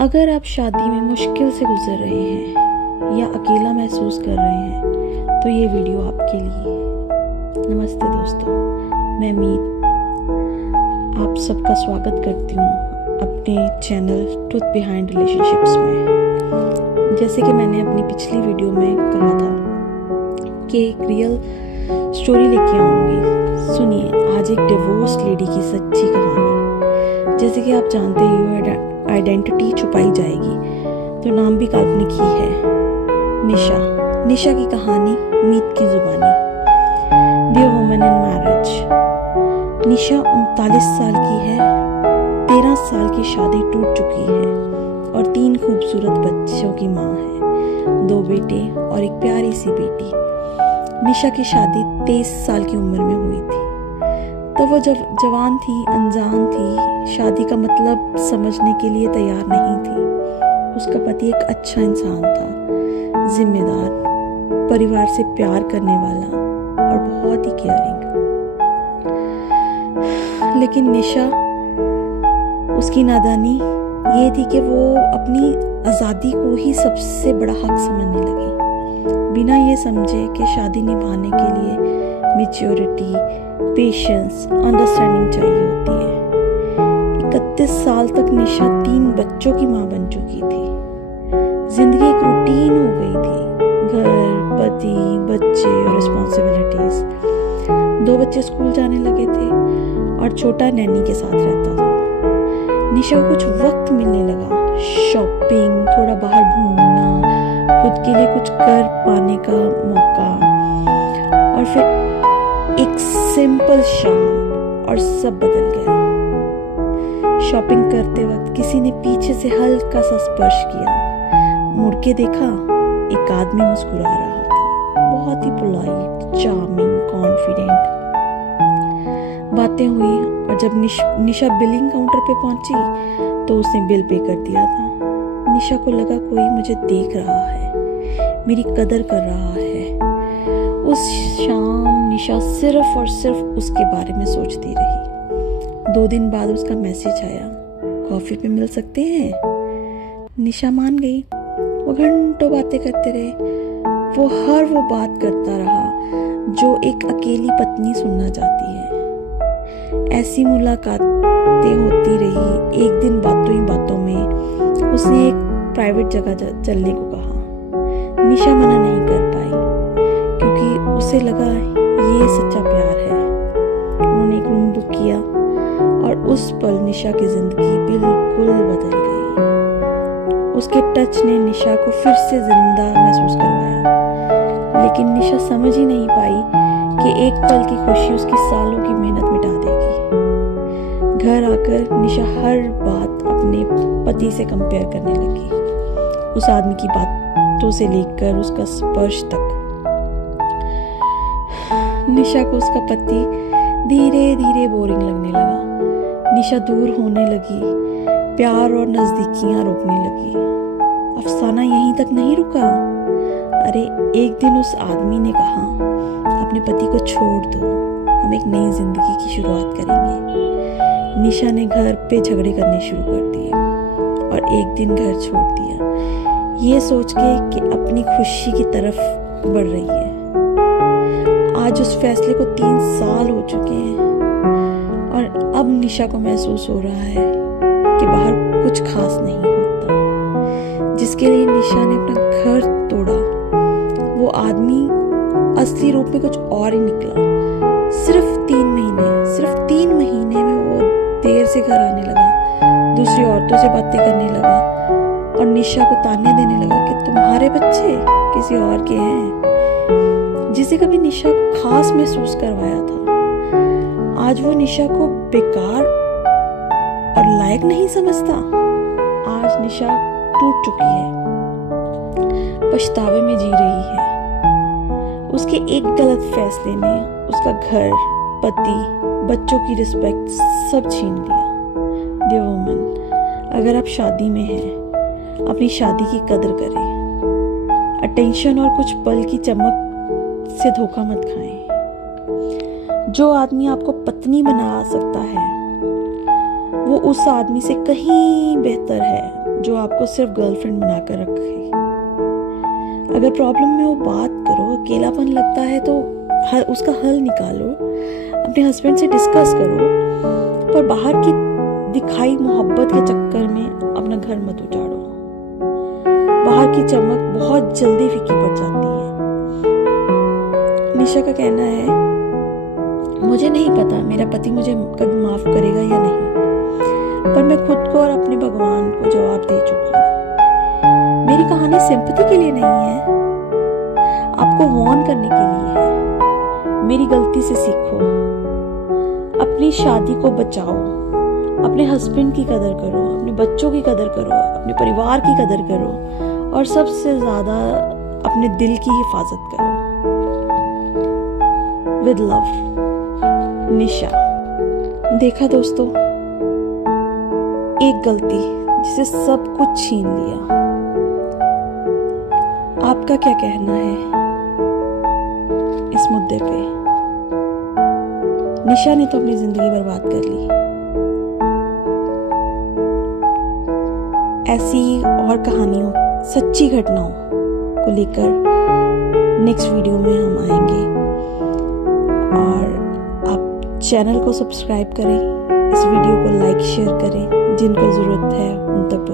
अगर आप शादी में मुश्किल से गुजर रहे हैं या अकेला महसूस कर रहे हैं तो ये वीडियो आपके लिए है। नमस्ते दोस्तों, मैं मीत आप सबका स्वागत करती हूँ अपने चैनल ट्रुथ बिहाइंड रिलेशनशिप्स में। जैसे कि मैंने अपनी पिछली वीडियो में कहा था कि एक रियल स्टोरी लेके आऊँगी। सुनिए आज एक डिवोर्स लेडी की सच्ची कहानी। जैसे कि आप जानते ही हो, आइडेंटिटी छुपाई जाएगी तो नाम भी काल्पनिक ही है। निशा की कहानी मीत की जुबानी। Dear woman in marriage. Nisha 39 साल की है। 13 साल की शादी टूट चुकी है और 3 खूबसूरत बच्चों की माँ है। 2 बेटे और एक प्यारी सी बेटी। निशा की शादी 23 साल की उम्र में हुई थी। तो वो जब जवान थी, अनजान थी, शादी का मतलब समझने के लिए तैयार नहीं थी। उसका पति एक अच्छा इंसान था, जिम्मेदार, परिवार से प्यार करने वाला और बहुत ही केयरिंग। लेकिन निशा, उसकी नादानी ये थी कि वो अपनी आज़ादी को ही सबसे बड़ा हक समझने लगी, बिना ये समझे कि शादी निभाने के लिए मैच्योरिटी, पेशेंस, अंडरस्टैंडिंग चाहिए होती है। 31 साल तक निशा 3 बच्चों की माँ बन चुकी थी। जिंदगी एक रूटीन हो गई थी। घर, पति, बच्चे और रिस्पॉन्सिबिलिटीज। 2 बच्चे स्कूल जाने लगे थे और छोटा नैनी के साथ रहता था। निशा को कुछ वक्त मिलने लगा, शॉपिंग, थोड़ा बाहर घूमना, खुद के लिए कुछ कर पाने का मौका। और फिर एक सिंपल शाम और सब बदल गया। शॉपिंग करते वक्त किसी ने पीछे से हल्का सा स्पर्श किया। मुड़ के देखा, एक आदमी मुस्कुरा रहा था, बहुत ही पोलाइट, चार्मिंग, कॉन्फिडेंट। बातें हुई और जब निशा बिलिंग काउंटर पे पहुंची तो उसने बिल पे कर दिया था। निशा को लगा कोई मुझे देख रहा है, मेरी कदर कर रहा है। उस शाम निशा सिर्फ और सिर्फ उसके बारे में सोचती रही। 2 दिन बाद उसका मैसेज आया, कॉफी पे मिल सकते हैं। निशा मान गई। वो घंटों बातें करते रहे। वो बात करता रहा जो एक अकेली पत्नी सुनना चाहती है। ऐसी मुलाकातें होती रही। एक दिन बातों ही बातों में उसने एक प्राइवेट जगह चलने को कहा। निशा मना नहीं कर पाई क्योंकि उसे लगा ये सच्चा प्यार है। उन्होंने एक रूम बुक किया और उस पल निशा की जिंदगी बिल्कुल बदल गई। उसके टच ने निशा को फिर से जिंदा महसूस करवाया। लेकिन निशा समझ ही नहीं पाई कि एक पल की खुशी उसकी सालों की मेहनत मिटा देगी। घर आकर निशा हर बात अपने पति से कंपेयर करने लगी, उस आदमी की बातों से लेकर उसका स्पर्श तक। निशा को उसका पति धीरे धीरे बोरिंग लगने लगा। निशा दूर होने लगी, प्यार और नजदीकियां रुकने लगी। अफसाना यहीं तक नहीं रुका। अरे एक दिन उस आदमी ने कहा, अपने पति को छोड़ दो, हम एक नई जिंदगी की शुरुआत करेंगे। निशा ने घर पे झगड़े करने शुरू कर दिए और एक दिन घर छोड़ दिया, ये सोच के कि अपनी खुशी की तरफ बढ़ रही है। आज उस फैसले को 3 साल हो चुके हैं और अब निशा को महसूस हो रहा है कि बाहर कुछ खास नहीं होता। जिसके लिए निशा ने अपना घर तोड़ा, वो आदमी असली रूप में कुछ और ही निकला। सिर्फ 3 महीने में वो देर से घर आने लगा, दूसरी औरतों से बातें करने लगा और निशा को ताने देने लगा कि तुम्हारे बच्चे किसी और के हैं। जिसे कभी निशा को खास महसूस करवाया था, आज वो निशा को बेकार और लायक नहीं समझता। आज निशा टूट चुकी है, पछतावे में जी रही है। उसके एक गलत फैसले ने उसका घर, पति, बच्चों की रिस्पेक्ट सब छीन लिया। डियर वुमन, अगर आप शादी में हैं, अपनी शादी की कदर करें। अटेंशन और कुछ पल की चमक से धोखा मत खाएं। जो आदमी आपको पत्नी बना सकता है वो उस आदमी से कहीं बेहतर है जो आपको सिर्फ गर्लफ्रेंड बनाकर रखे। अगर प्रॉब्लम में हो बात करो, अकेलापन लगता है तो उसका हल निकालो, अपने हस्बैंड से डिस्कस करो, पर बाहर की दिखाई मोहब्बत के चक्कर में अपना घर मत उजाड़ो। बाहर की चमक बहुत जल्दी फीकी पड़ जाती है। निशा का कहना है, मुझे नहीं पता मेरा पति मुझे कभी माफ करेगा या नहीं, पर मैं खुद को और अपने भगवान को जवाब दे चुकी हूँ। मेरी कहानी सिंपैथी के लिए नहीं है, आपको वार्न करने के लिए है। मेरी गलती से सीखो, अपनी शादी को बचाओ, अपने हस्बैंड की कदर करो, अपने बच्चों की कदर करो, अपने परिवार की कदर करो, और सबसे ज्यादा अपने दिल की हिफाजत करो। विद लव, निशा। देखा दोस्तों, एक गलती जिसे सब कुछ छीन लिया। आपका क्या कहना है इस मुद्दे पे? निशा ने तो अपनी जिंदगी बर्बाद कर ली। ऐसी और कहानियों, सच्ची घटनाओं को लेकर नेक्स्ट वीडियो में हम आएंगे। और आप चैनल को सब्सक्राइब करें, इस वीडियो को लाइक शेयर करें, जिनको ज़रूरत है उन तक